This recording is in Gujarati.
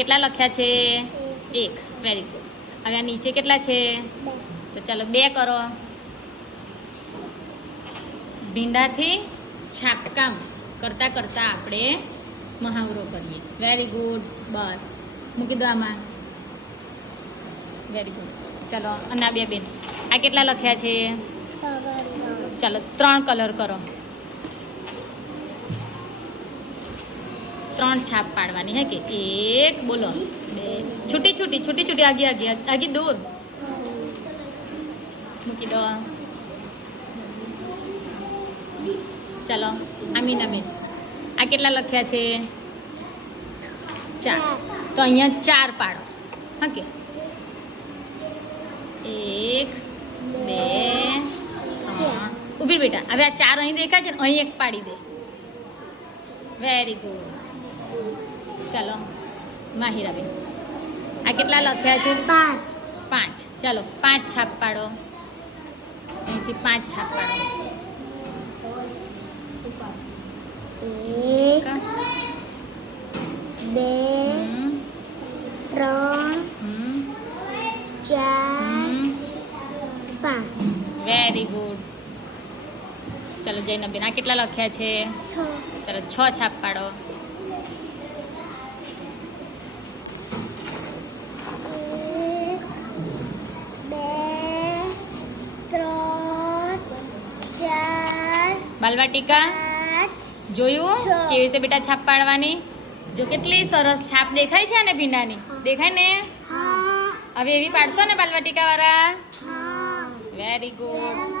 કેટલા લખ્યા છે? 1. Very good. હવે આ નીચે કેટલા છે? તો ચાલો 2 કરો. ભીંડાથી છાપકામ કરતાં કરતાં આપણે મહાવરો કરીએ. Very good. બસ મૂકી દો આમાં. Very good. ચાલો અને આ 2 બેન આ કેટલા લખ્યા છે? ચાલો 3 કલર કરો. 3 છાપ પાડવાની હે કે 1 બોલો 2 છૂટી છૂટી છૂટી છૂટી આગે દૂર મૂકી દો. ચાલો આમીના બેન આ કેટલા લખ્યા છે? 4. તો અહીંયા 4 પાડો. હા કે 1 2 3 ઊભી બેટા. હવે આ 4 અહીં દેખાય છે ને અહીં 1 પાડી દે. Very good. ચાલો માહિરાબેન આ કેટલા લખ્યા છે? 5. ચાલો 5 છાપ પાડો. અહીંથી 5 છાપ પાડો. 1 2 3 4 5. Very good. ચાલો જૈનબેન આ કેટલા લખ્યા છે? 6 ચાલો 6 છાપ પાડો. 1 2 3 4 બાલવાટિકા 5 જોયું 6. કેવી રીતે બેટા છાપ પાડવાની? જો કેટલી સરસ છાપ દેખાય છે ને ભીંડાની. દેખાય ને? હા હવે એવી પાડશો ને બાલવાટિકા વાળા? હા વેરી ગુડ.